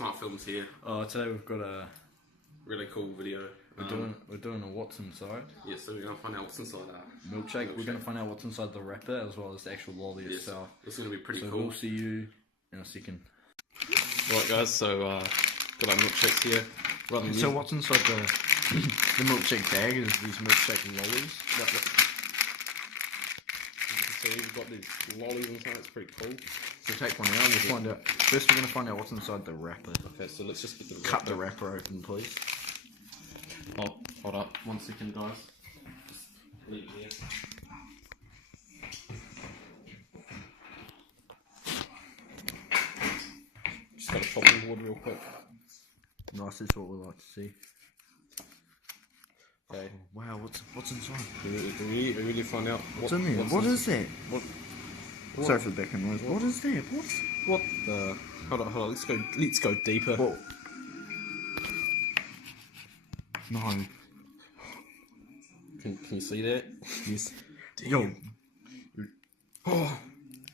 Smart Films here. Today we've got a Really cool video. we're doing a what's inside. Yeah, so we're gonna find out what's inside our Milkshake. We're gonna find out what's inside the wrapper as well as the actual lolly itself. It's gonna be pretty so cool. we'll see you in a second. Alright guys, so got our milkshakes here. So what's inside the milkshake bag is these milkshake lollies. So we've got these lollies inside, it's pretty cool. So take one out and we'll find out. First we're gonna find out what's inside the wrapper. Okay, so let's just get the Cut the wrapper open, please. Oh, hold up, 1 second guys. Just leave it here. Just got a chopping board real quick. Nice is what we like to see. Okay. Oh, wow, what's inside? Do we really find out What's in there? What is that? What? Sorry for the background noise. What is that? What the? Hold on. Let's go deeper. Whoa. No. Can you see that? Yes. Damn. Yo. Oh.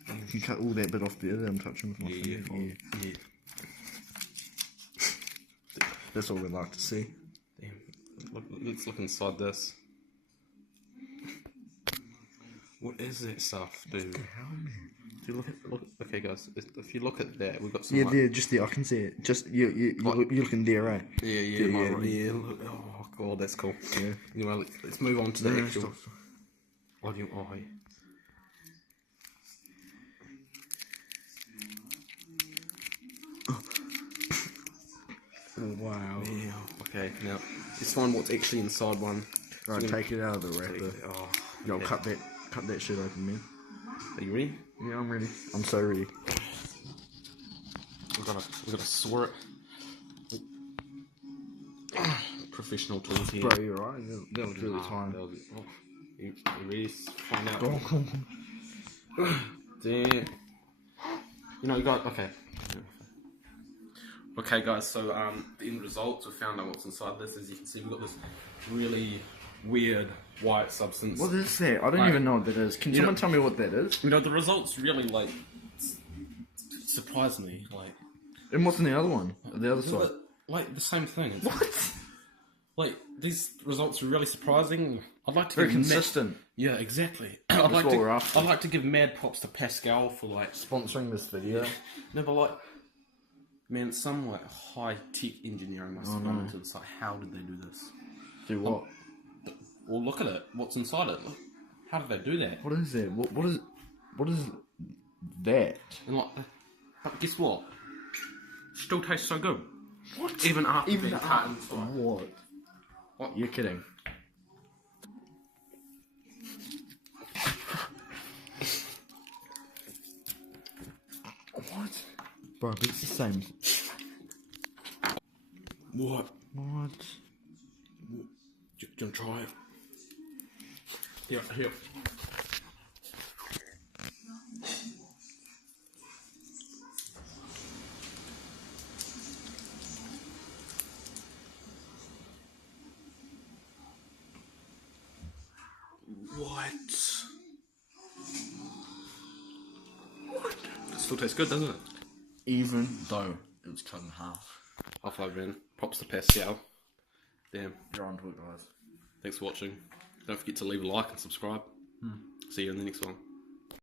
You can cut all that bit off there. I'm touching with my finger. Yeah. That's all we like to see. Damn. Let's look inside this. What is that stuff, dude? What the hell, man? If you look. Okay, guys. If you look at that, we've got some. Yeah, there, just there. I can see it. Just you're looking there, right? Yeah. Look, oh god, that's cool. Yeah. Anyway, let's move on to the actual. Stop. Audio eye. Oh, wow. Yeah. Okay. Now let's find what's actually inside one. Right, take it out of the wrapper. Oh. Yo, Okay. cut that shit open, man. Are you ready? Yeah, I'm ready. I'm so ready. We gotta sort it. Professional tools here. Bro, you're right. That was really tight. You ready to find out? Go on. Damn. You know, you got okay. Okay, guys. So the end results, we found out what's inside this. As you can see, we've got this really weird white substance. What is that? I don't even know what that is. Can someone tell me what that is? You know, the results really like surprised me. Like, And what's in the other one? The other side? like the same thing. It's, What? like these results are really surprising. I'd like to Very give consistent. Yeah, exactly. That's what we're after. I'd like to give mad props to Pascal for like Sponsoring this video. no, but like, man, some like high tech engineering must have gone into this. Like, how did they do this? Do what? Well, look at it. What's inside it? Look, how did they do that? What is that? What is that? And like, but guess what? Still tastes so good. What? Even after being cut inside. What? What? You're kidding. What? Bro, but it's the same. What? What? Do you want to try it? Here. What? It still tastes good, doesn't it? Even though it was cut in half. Half-Life man. Props to Pascal. Damn. You're onto it, guys. Thanks for watching. Don't forget to leave a like and subscribe. See you in the next one.